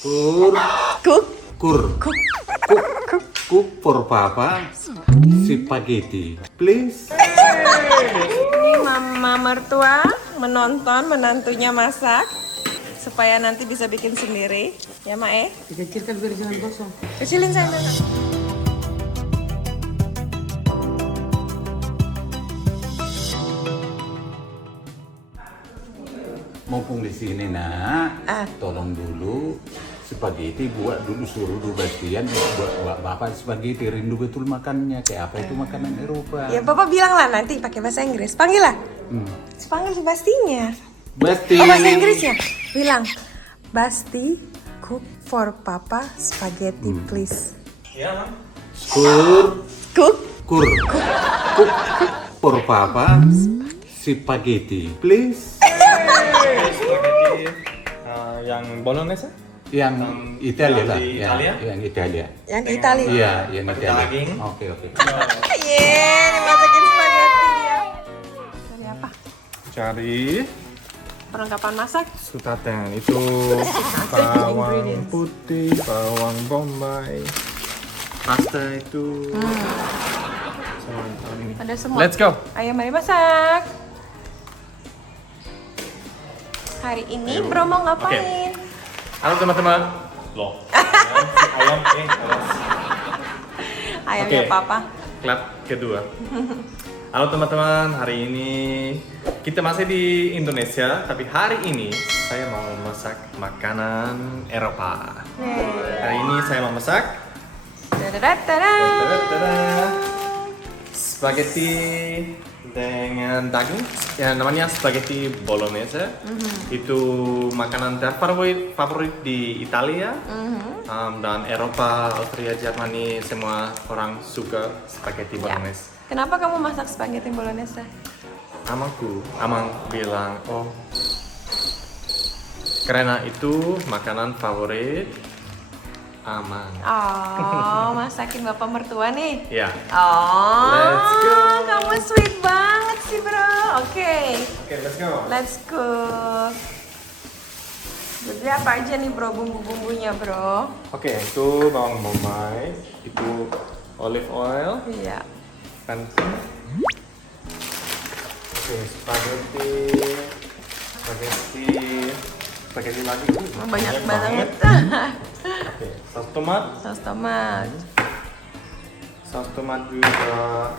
Kur, Cook. kur, Cook. cook, Cook. cook for papa spaghetti, please. Ini mama mertua menonton menantunya masak supaya nanti bisa bikin sendiri. Ya, Mae? Dikecilkan biar jangan gosong. Kecilin saya, Nana. Mumpung di sini nak, Ah. tolong dulu spaghetti buat dulu, suruh dulu Bastian buat bapak spaghetti, rindu betul makannya. Kayak apa itu makanan Eropa? Ya, Bapak bilang lah nanti pakai bahasa Inggris. Panggil lah. Hmm. Panggil Bastinya. Basti. Oh, bahasa Inggrisnya. Bilang, Basti, cook for Papa spaghetti, please. Kur, Cook. kur, cook for papa spaghetti, please. Yang bolognese? Yang Italia lah, di yang, Italia? yang Italia. Yang di Itali. Iya, yang Pakai Italia. daging. Oke. Yeay, dimasakin spaghetti dia. Dari apa? Cari Perlengkapan masak. sutaten itu bawang putih, bawang bombay, pasta itu. Sama ini. Ada semua. Let's go. Ayo mari masak. Hari ini Bro mau ngapain? Halo teman-teman. Loh. Ayam. Ayamnya Oke. Papa. Clap kedua. Halo teman-teman, hari ini kita masih di Indonesia, tapi hari ini saya mau masak makanan Eropa. Hari ini saya mau masak Tadadadada. spaghetti dengan daging, yang namanya spaghetti bolognese. Itu makanan terfavorit di Italia dan Eropa, Austria, Jerman, semua orang suka spaghetti Ya. bolognese. Kenapa kamu masak spaghetti bolognese? Amang bilang, oh, karena itu makanan favorit Amang. Oh, masakin bapak mertua nih. Ya. Oh, Let's go. kamu sweet banget sih bro. Oke, Oke, let's go. let's cook. Jadi apa aja nih bro bumbu-bumbunya bro? Oke, itu bawang bombay, itu olive oil, Iya. bensin. Oke, spaghetti lagi. Banyak banget. Oke, saus tomat. Saus tomat. Saus tomat juga.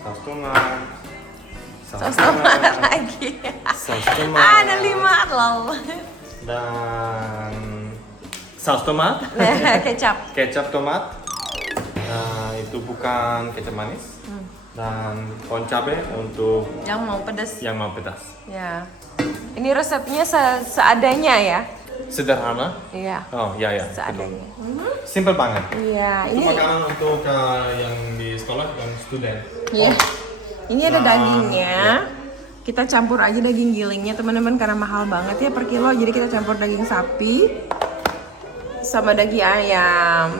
Saus tomat. Saus tomat lagi. Saus tomat. Ada 5 loh. Dan saus tomat. Kecap. Kecap tomat. Nah, itu bukan kecap manis. Dan pohon cabai untuk Yang mau pedas. yang mau pedas. Ya. Ini resepnya seadanya ya. Sederhana. Iya. Oh, ya. Seadanya. Simple banget. Iya. Itu Ini. makanan untuk yang di sekolah, yang student. Iya. Ini ada Nah, dagingnya. ya. Kita campur aja daging gilingnya teman-teman karena mahal banget ya per kilo. Jadi kita campur daging sapi sama daging ayam.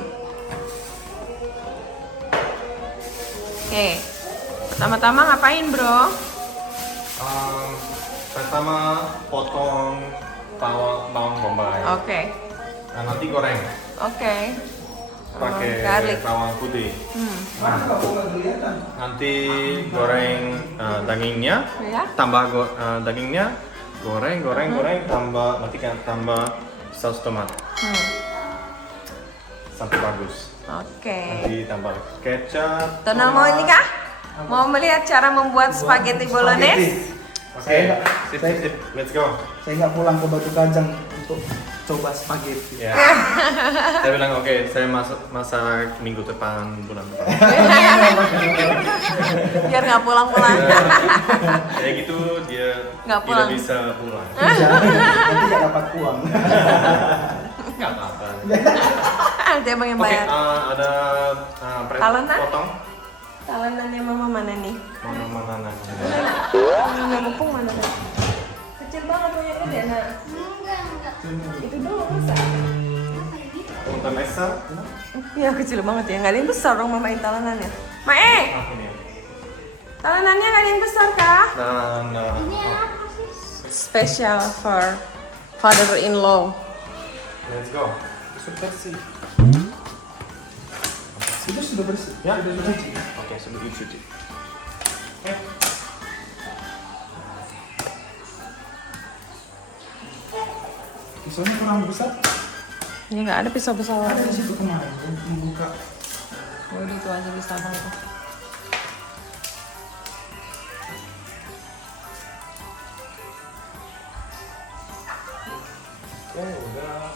Oke. Pertama-tama ngapain bro? Pertama potong bawang bombay. Oke. Nah, nanti goreng Oke. pakai Garlic. bawang putih. Nanti goreng dagingnya. Ya. Tambah dagingnya, goreng, tambah saus tomat sampai bagus. Oke. Nanti tambah kecap. Tono mau ini kah? Mau melihat cara membuat spaghetti bolognese? Oke, sip. Let's go. Saya nggak pulang ke Batu Kajang untuk coba spaghetti. Ya. Saya bilang oke, saya masak minggu depan, bulan depan. Biar nggak pulang-pulang. Kayak gitu dia Nggak tidak pulang. bisa pulang. Nanti nggak dapat uang. Nggak apa-apa. Nanti abang yang Oke, bayar. ada Talenan? potong. Talenannya mama mana nih? Mana. Yang mumpung mana nih? Kecil banget banyaknya deh nak. Itu doang masa? Untuk mesa. Iya kecil banget ya, nggak ada yang besar dong mamain talenannya. Mae, Ini. talenannya nggak ada yang besar kah? Dan Special for father-in-law. Let's go. Sudah bersih. Sudah bersih. Ya, Sudah sudah. cuci. Oke, sudah dicuci. Pisaunya kurang besar. Ini nggak ada pisau besar. Ada di situ kemarin. Buka. Udah itu aja bisa bang itu. Oke, udah.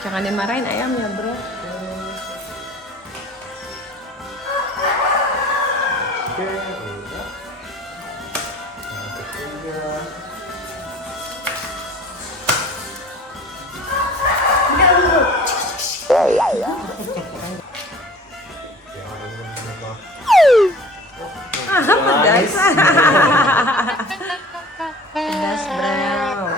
Jangan dimarahin ayam ya bro. Oke, udah. Yang ketiga. Pedas. Pedas bro.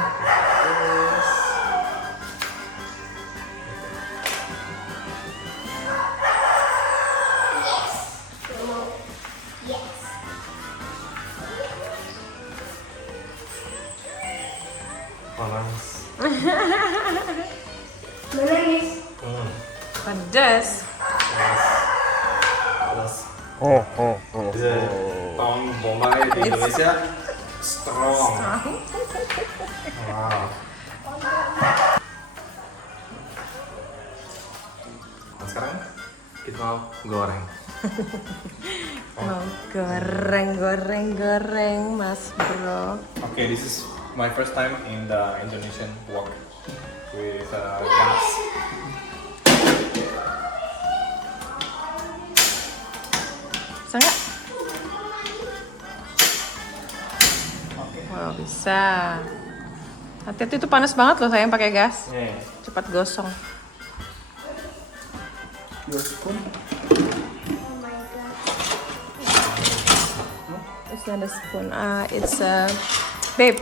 Panas. Pedas. Panas. Bisa tahun Bombay di Indonesia strong. Wow. Nah, sekarang kita mau goreng. Mau goreng mas bro. Okay, this is my first time in the Indonesian wok with gas. Bisa nggak? Wow bisa. Hati-hati itu panas banget loh sayang pakai gas. Yeah. Cepat gosong. Your spoon. It's not a spoon. It's a babe.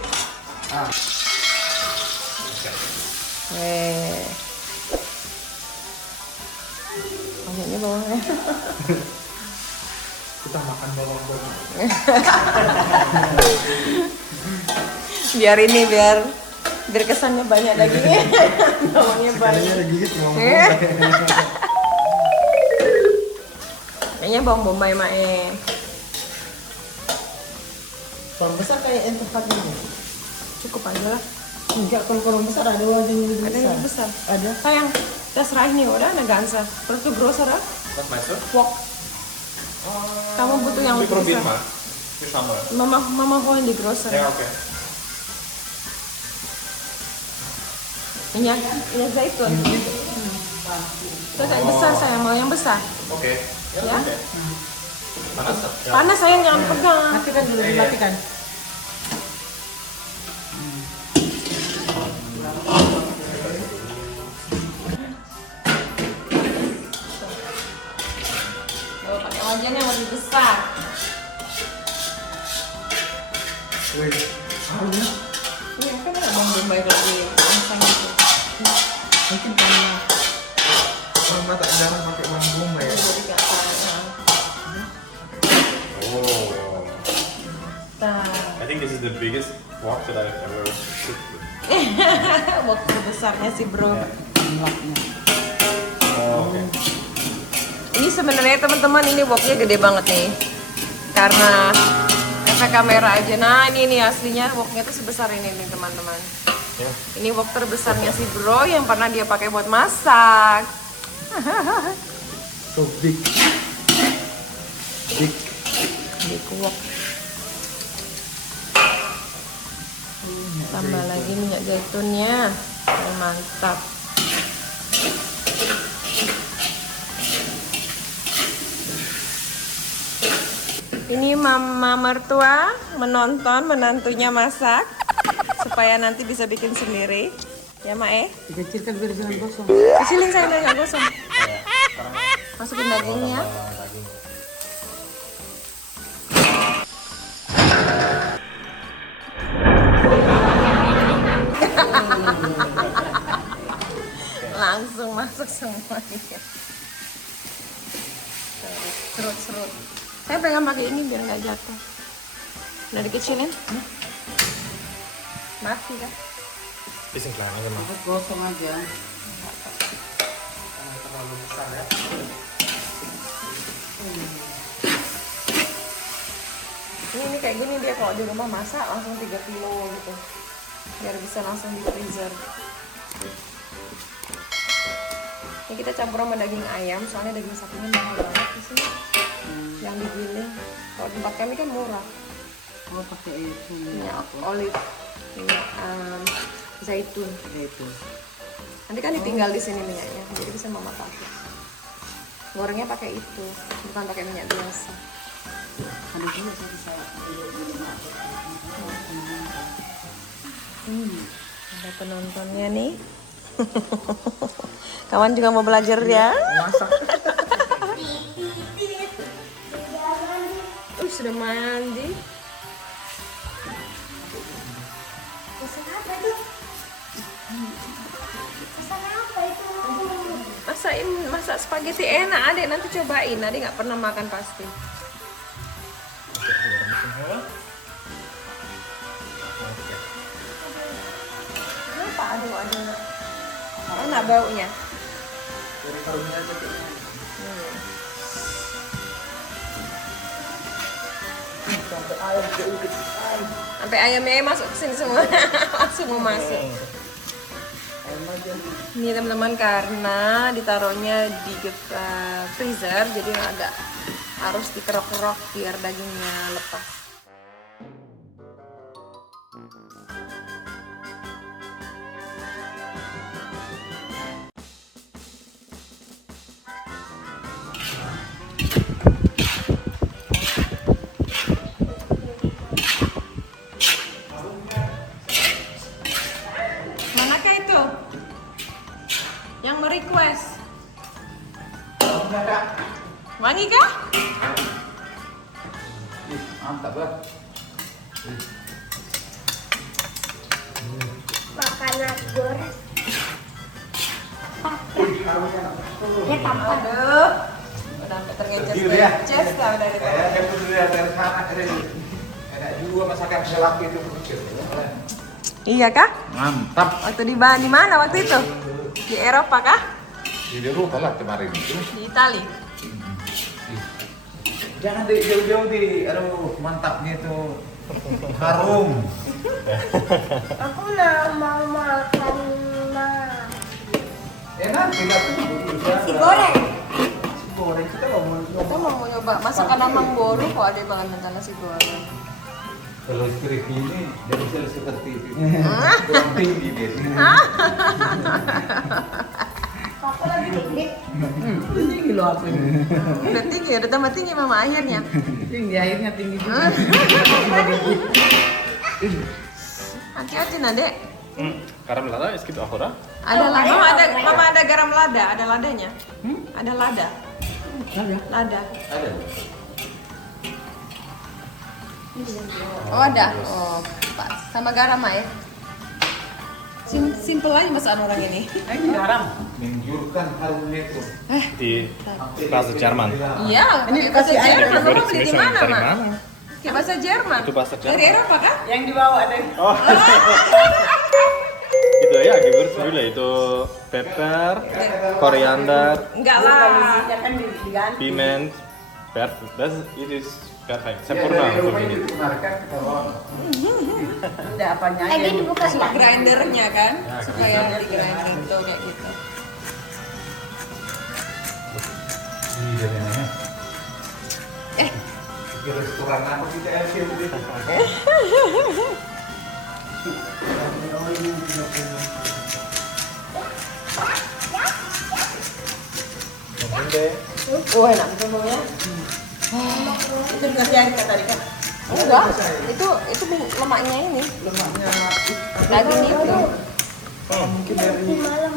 Weh. Banyaknya bawangnya. Kita makan bawang-bawang. biar kesannya banyak dagingnya. Bawangnya banyak. Kayaknya lagi gitu ngomong. Kayaknya bawang bombay mae. Bawang besar kayak yang tempatnya. Cukup aja lah. Enggak, kalau bawang besar ada yang lebih Ada yang besar. besar. Ada. Sayang, terserah ini udah ada gansa. Terus tuh grocer ah. What myself? Wok. Kamu butuh yang lebih Probin besar. mah. Ini sama. Mama kau yang di grocer. Ya oke. Minyak zaitun. Terus yang besar saya mau yang besar. Oke. Ya. Oke. Panas? Ya. Panas sayang jangan pegang. Matikan dulu, dimatikan. Pakai wajan yang lebih besar. Wih, harusnya Iya kan ada bawang bombay kalau di masak gitu. mungkin karena orang Batak jarang pakai bawang bombay ya. Jadi kata. Oh. Nah, I think this is the biggest wok that I've ever cooked with. waktu besarnya sih bro. Oh, oke. Ini sebenarnya teman-teman ini woknya gede banget nih. Karena efek kamera aja. Nah ini aslinya woknya tuh sebesar ini nih teman-teman. Ya. Ini wok terbesarnya si bro yang pernah dia pakai buat masak. So big. Big. Big wok. Tambah lagi minyak zaitunnya. Oh, mantap. Ini mama mertua menonton menantunya masak supaya nanti bisa bikin sendiri. Ya, Mae? Dikecilkan biar jangan gosong. Kecilin saya nggak gosong. Masukin dagingnya. Langsung masuk semuanya. serut. Saya pengen pakai ini biar nggak jatuh. Udah dikecilin? Mati kan? Pisang klein aja mah. Gosong aja. Jangan terlalu besar ya. Ini kayak gini dia kalau di rumah masak langsung 3 kilo gitu. Biar bisa langsung di freezer. Ini kita campur sama daging ayam, soalnya daging sapinya mahal banget di sini. Yang digiling. Kalau di tempat kami kan murah. Oh, pakai itu. Minyak olive, minyak zaitun. Itu. Nanti kan ditinggal di sini minyaknya, jadi bisa mama pakai. Gorengnya pakai itu, bukan pakai minyak biasa. Ada juga saya bisa. Ada penontonnya nih. Kawan juga mau belajar ya? Masak. Sudah mandi. Masak spaghetti enak, Adek nanti cobain. Adek nggak pernah makan pasti. Kenapa ada? Enak baunya. Dari karunya aja kayaknya. Sampai ayam keungkit. Sampai ayamnya masuk ke sini semua. Langsung mau masuk. Ayam aja. Ini teman-teman karena ditaruhnya di freezer jadi agak harus dikerok-kerok biar dagingnya lepas. Manakah itu? Yang merequest? Wangi kah? Mantap lah. Makanan goreng. Aduh, udah sampai tergencet kau dari tadi. Itu dari sana enak juga masakan selak itu. Iya kah? Mantap. Waktu di mana waktu itu? Di Eropa kah? Di Eropa lah kemarin itu. Di Itali. Jangan jauh-jauh aduh mantapnya itu harum. Aku nggak mau makan Enak tidak tuh. nasi goreng. Nasi goreng kita mau Kita mau nyoba masakan Amang Boru kok ada banget tentang nasi goreng. kalau istri ini jadi seperti itu. Kurang tinggi dia. Aku lagi dik-dik. Tinggi loh aku ini. Udah tinggi, udah tambah tinggi mama akhirnya. Tinggi, airnya tinggi juga. Hati-hati Nadek. Garam lada es gitu ahora. Ada lada, mama ada garam lada, ada ladanya. Ada lada. Lada. Ada. Oh ada. Oh, pas. Sama garam ya. Simple aja masakan orang ini. Ini garam. Menjurkan harumnya itu. Di bahasa Jerman. Iya, Ini pakai bahasa kasih air. Jerman. Mama beli di Dari mana, mana? Mak? Kayak bahasa Jerman. Itu bahasa Jerman. Dari Eropa kan? Yang dibawa ada. Oh. Itu ya Gewürzgülle itu pepper, koriander, Enggak lah. Ya kan diganti. piment, perfect. It is perfect. Sempurna untuk ini. Udah apanya aja. Lagi dibuka Suka ya. grindernya kan, supaya di grinder tuh kayak gitu. Iya ya. Eh, Di restoran apa kita LC begitu. oh enak bumbunya. Itu dikasih air kata tadi kan. Enggak, itu lemaknya ini. Lemaknya Daging itu. mungkin dari Di malam.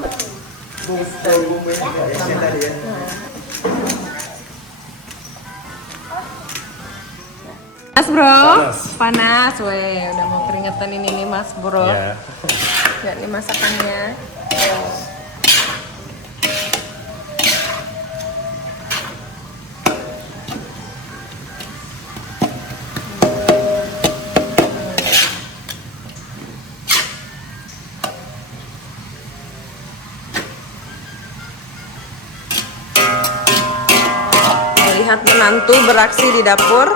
bumbunya biasa tadi ya. Mas bro, panas, weh, udah mau keringetan ini nih mas bro. Ya. Lihat nih masakannya. melihat menantu beraksi di dapur.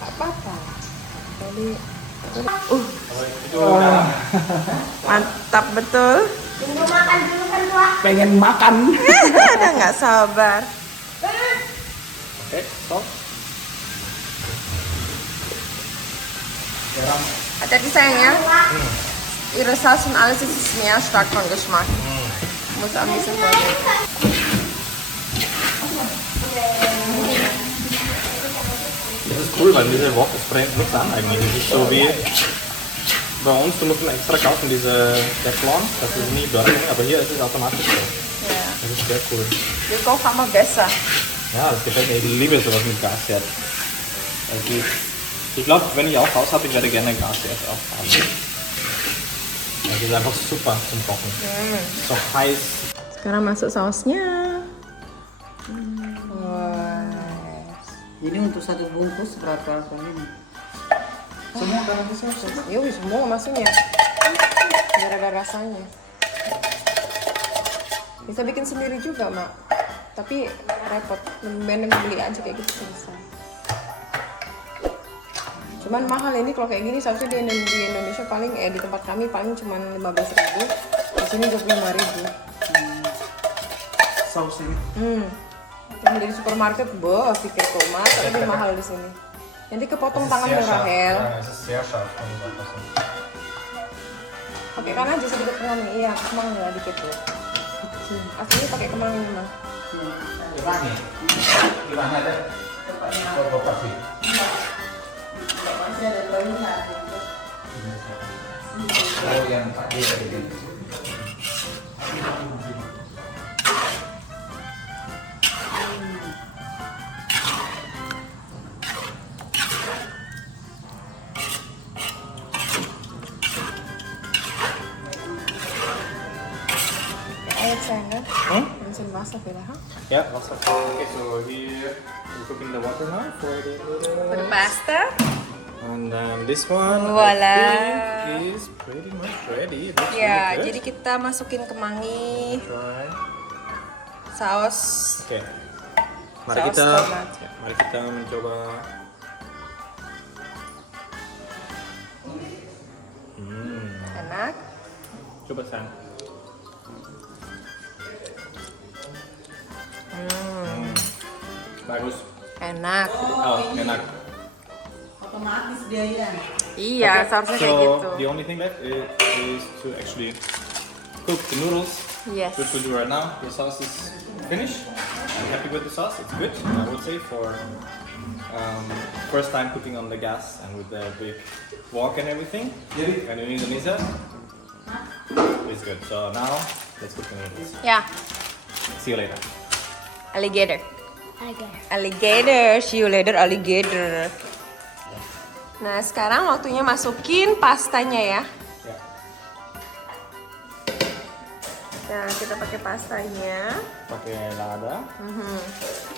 Apa-apa. Jadi, mantap betul. Tunggu makan dulu kan tua. Pengen makan. Udah nggak sabar. Oke, stop. Hati-hati sayang ya. Ihre Salz und alles ist mehr stark von Geschmack. Muss ein bisschen vorsichtig. Das ist cool, weil diese Wok, es brennt nichts an eigentlich. Das ist so wie bei uns, du musst extra kaufen, diese Teflon, das ist nie dort, aber hier ist es automatisch so. Ja. Das ist sehr cool. Wir kochen immer besser. Ja, das gefällt mir. Ich liebe sowas mit Gasherd. Also ich glaube, wenn ich auch Haus habe, ich werde gerne Gasherd auch haben. Das ist einfach super zum Kochen. So heiß. Sekarang masuk sausnya. Jadi untuk satu bungkus berapa ini? Semua karena bisa. Yuk, semua masuknya. Biar ada rasanya. Bisa bikin sendiri juga, Mak. Tapi repot. Mending beli aja kayak gitu selesai. Cuman mahal ini kalau kayak gini sausnya di Indonesia paling di tempat kami paling cuma 15.000. Di sini 25.000. Saus ini. Yang di supermarket, pikir koma, tapi lebih mahal di sini. Nanti kepotong tangan Rahel. Pakai kan aja sedikit kemang, iya kemang ya dikit tuh. Aslinya pakai kemang ini mah. Gimana deh? Bapak sih. Masih ada banyak. Kalau yang Pak D tadi. Air sayang kan? Bensin basah beda, ha? Yeah, lots of okay, so here we're cooking the water now for the For the pasta. and this one Voila. I think is pretty much ready. It looks Ya, really jadi good. kita masukin kemangi, Try. saus. Oke. Mari Saus kita tomat. mencoba. Enak. Coba sayang. Bagus. Enak. Oh, enak. Otomatis dia ya. Iya, seharusnya kayak So gitu. the only thing left is to actually cook the noodles. Yes. Which we'll do right now. The sauce is finished. I'm happy with the sauce. It's good. I would say for first time cooking on the gas and with the big wok and everything. And in Indonesia, it's good. So now let's cook the noodles. Ya, See you later. alligator. Agak. Alligator, see you later alligator. Nah, sekarang waktunya masukin pastanya ya. Ya. Nah, kita pakai pastanya. Pakai lada.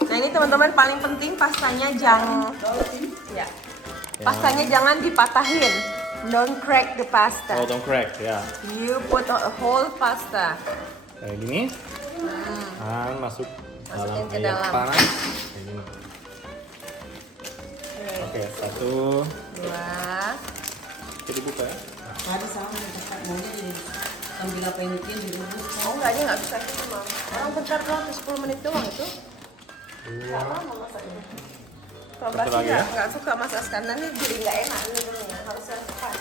Nah, ini teman-teman paling penting pastanya jangan ya. Pastanya jangan dipatahin. Don't crack the pasta. Oh, don't crack. Ya. You put a whole pasta. Kayak gini. Dan masuk Masukin dalam ke air dalam. panas. Kayak gini. Oke, 1. 2. Jadi buka ya. Tadi sama maunya di ambil apa yang bikin direbus. Oh, enggak, dia nggak bisa gitu, Mam. Orang bentar doang, 10 menit doang itu. Nggak lama masaknya. Kalau Satu Basi lagi ya? nggak suka masak sekarang, ini jadi nggak enak ini dulunya. Harus yang cepat.